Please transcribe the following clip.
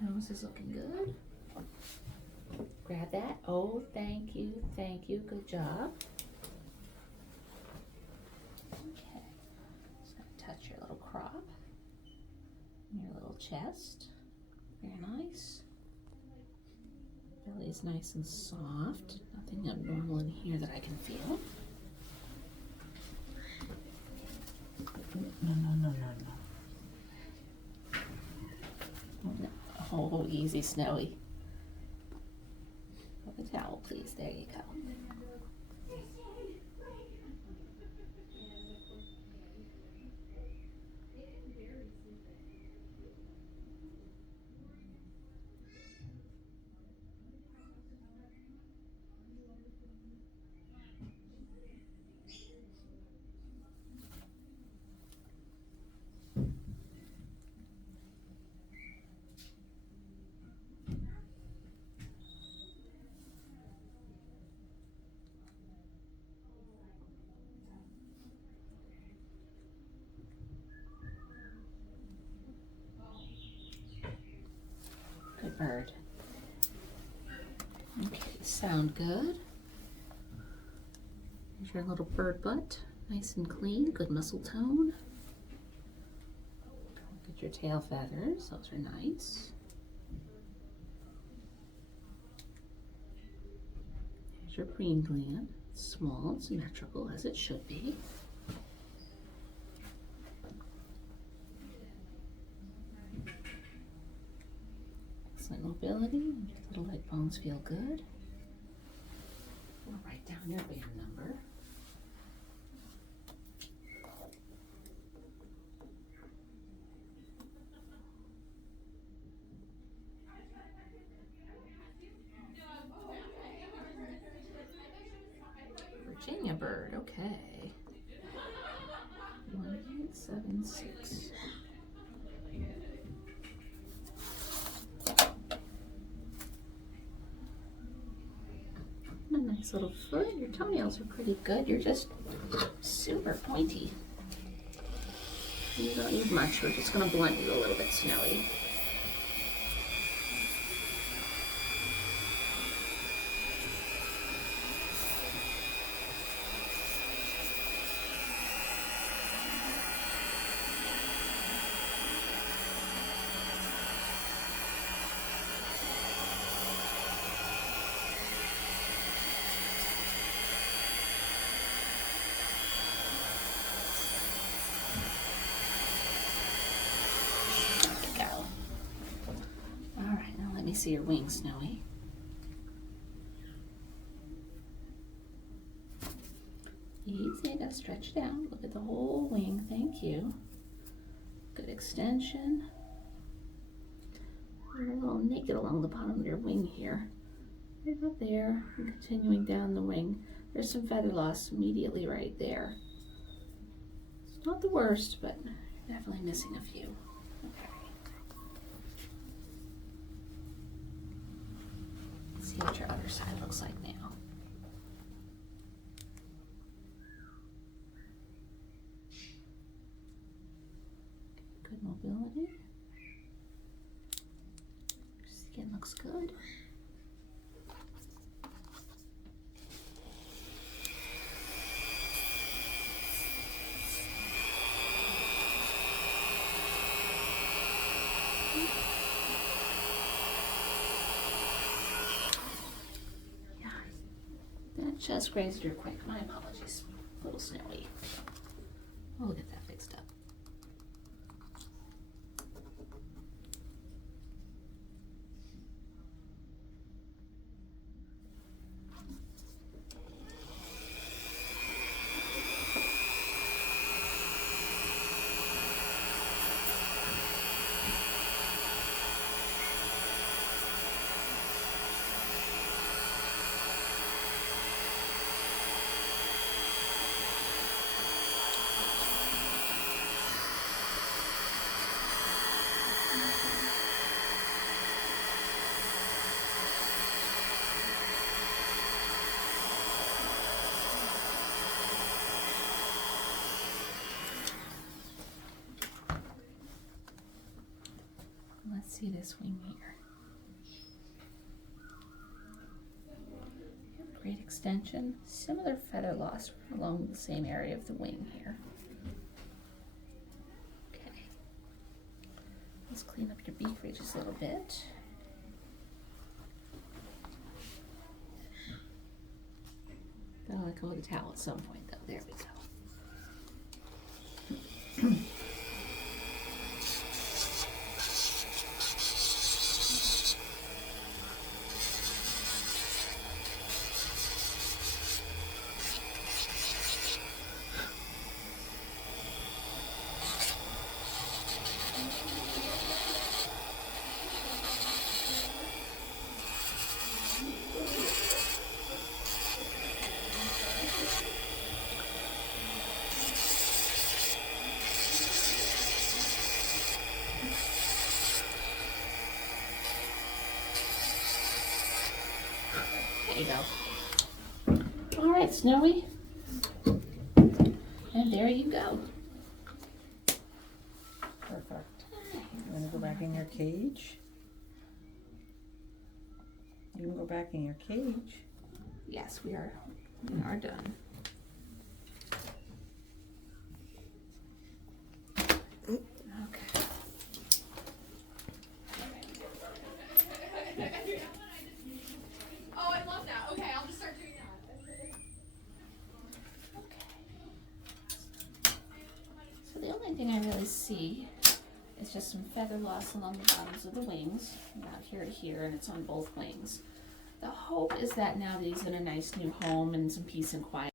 Nose is looking good. Grab that. Oh, thank you, good job. Okay, just gonna touch your little crop, your little chest. Very nice. Belly is nice and soft. Nothing abnormal in here that I can feel. No. Oh, easy, Snowy. With a towel, please. There you go. Good bird. Okay, sound good. Here's your little bird butt. Nice and clean, good muscle tone. Look at your tail feathers, those are nice. Here's your preen gland. It's small and symmetrical as it should be. Excellent mobility. Your little leg bones feel good. We'll write down your band number. Virginia bird, okay. 1876. A nice little foot. Your toenails are pretty good. You're just super pointy. You don't need much. We're just going to blunt you a little bit, Snowy. See your wings, Snowy. Easy, I gotta stretch it out. Look at the whole wing, thank you. Good extension. You're a little naked along the bottom of your wing here. Right about there, and continuing down the wing. There's some feather loss immediately right there. It's not the worst, but definitely missing a few. Okay. See what your other side looks like now. Good mobility. Your skin looks good. Just grazed your quick. My apologies, little Snowy. We'll get that fixed up. this wing here. Great extension, similar feather loss along the same area of the wing here. Okay, let's clean up your beak ridges a little bit. That'll want to come with a towel at some point though. There we go. There you go. All right, Snowy. And there you go. Perfect. You want to go back in your cage? You can go back in your cage. Yes, we are done. Okay. Oh, I love that. Okay, I'll just start doing that. So the only thing I really see is just some feather loss along the bottoms of the wings, about here to here, and it's on both wings. The hope is that now that he's in a nice new home and some peace and quiet,